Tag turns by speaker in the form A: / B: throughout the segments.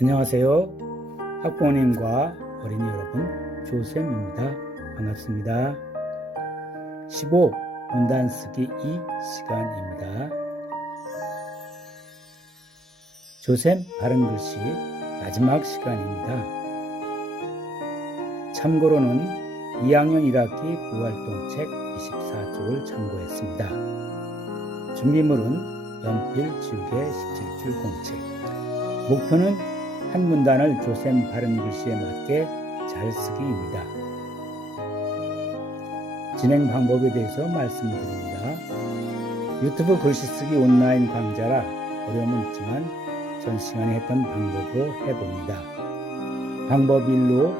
A: 안녕하세요. 학부모님과 어린이 여러분, 조쌤입니다. 반갑습니다. 15 문단 쓰기 2 시간입니다. 조쌤 바른 글씨 마지막 시간입니다. 참고로는 2학년 1학기 부활동책 24쪽을 참고했습니다. 준비물은 연필, 지우개, 17줄 공책. 목표는 한 문단을 조쌤 바른 글씨에 맞게 잘 쓰기입니다. 진행 방법에 대해서 말씀드립니다. 유튜브 글씨 쓰기 온라인 강좌라 어려움은 있지만 전 시간에 했던 방법으로 해봅니다. 방법 1로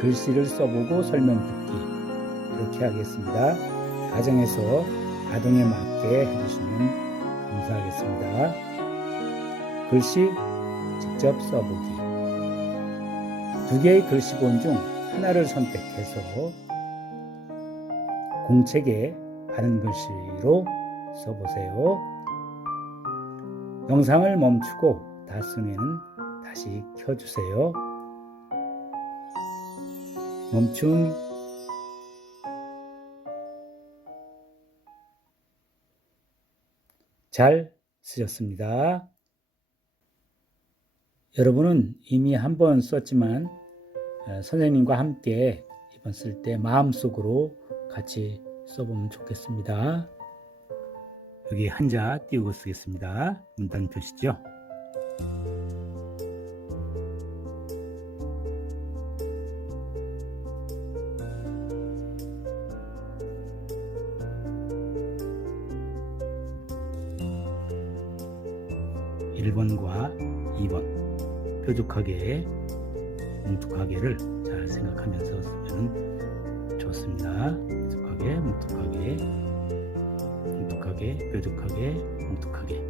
A: 글씨를 써보고 설명 듣기 이렇게 하겠습니다. 가정에서 아동에 맞게 해주시면 감사하겠습니다. 글씨 직접 써보기 두 개의 글씨본 중 하나를 선택해서 공책에 바른 글씨로 써보세요. 영상을 멈추고 다쓴 후에는 다시 켜주세요. 멈춤 잘 쓰셨습니다. 여러분은 이미 한 번 썼지만 어, 선생님과 함께 이번 쓸 때 마음속으로 같이 써보면 좋겠습니다. 여기 한자 띄우고 쓰겠습니다. 문단 표시죠. 일번과 2번 뾰족하게 뭉툭하게를 잘 생각하면서 쓰면 좋습니다. 뾰족하게 뭉툭하게 뭉툭하게 뾰족하게 뭉툭하게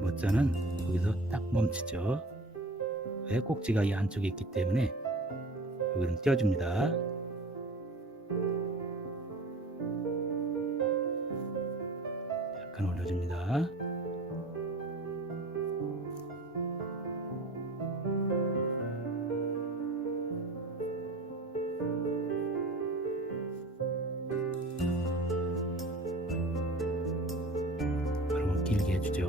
A: 멋자는 여기서 딱 멈추죠. 왜 꼭지가 이 안쪽에 있기 때문에 여기는 띄워줍니다. 약간 올려줍니다. 길게 해주죠.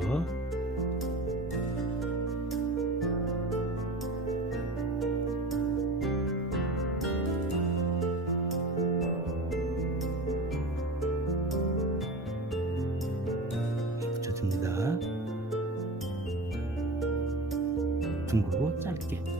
A: 둥글고 짧게.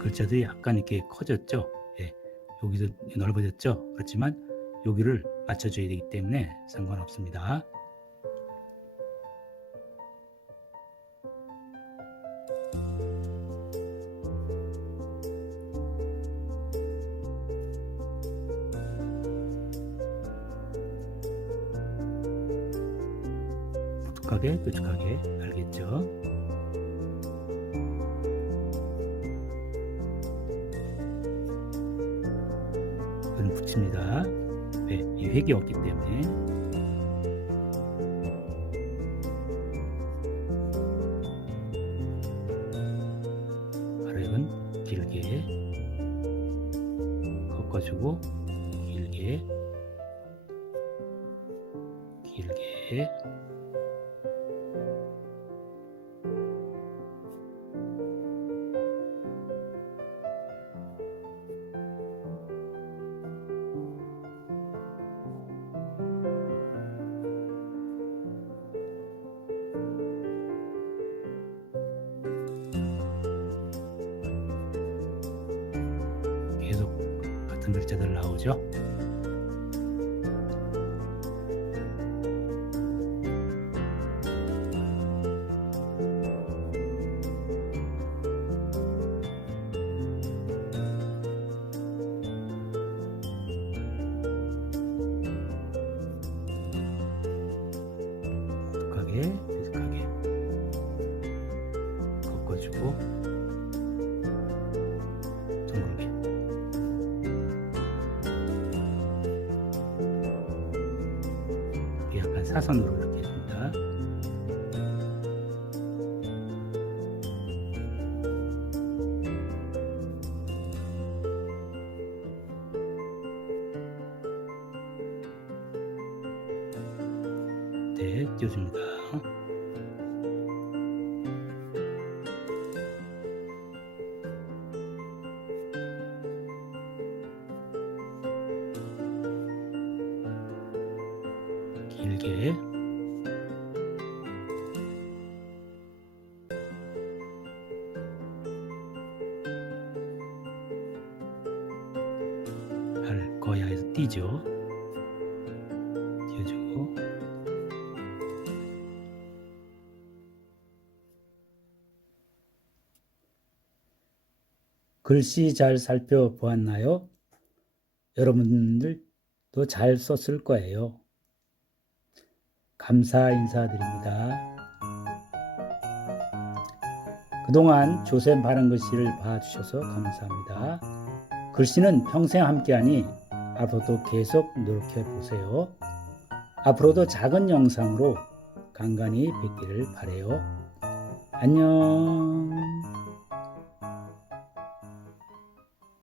A: 글자도 약간 이렇게 커졌죠. 예, 여기도 넓어졌죠. 그렇지만 여기를 맞춰줘야 되기 때문에 상관없습니다. 뾰족하게 뾰족하게 알겠죠? 붙입니다. 왜? 이 획이 없기 때문에. 이건 길게 꺾어주고 길게 길게 짜들짜들 나오죠. 비슷하게 비슷하게 꺾어주고 사선으로 이렇게 해줍니다 네, 띄워줍니다. 뛰죠. 띄워주고 글씨 잘 살펴보았나요? 여러분들도 잘 썼을 거예요. 감사 인사드립니다. 그동안 조셉 바른 글씨를 봐주셔서 감사합니다. 글씨는 평생 함께하니 앞으로도 계속 노력해 보세요. 앞으로도 작은 영상으로 간간히 뵙기를 바래요. 안녕.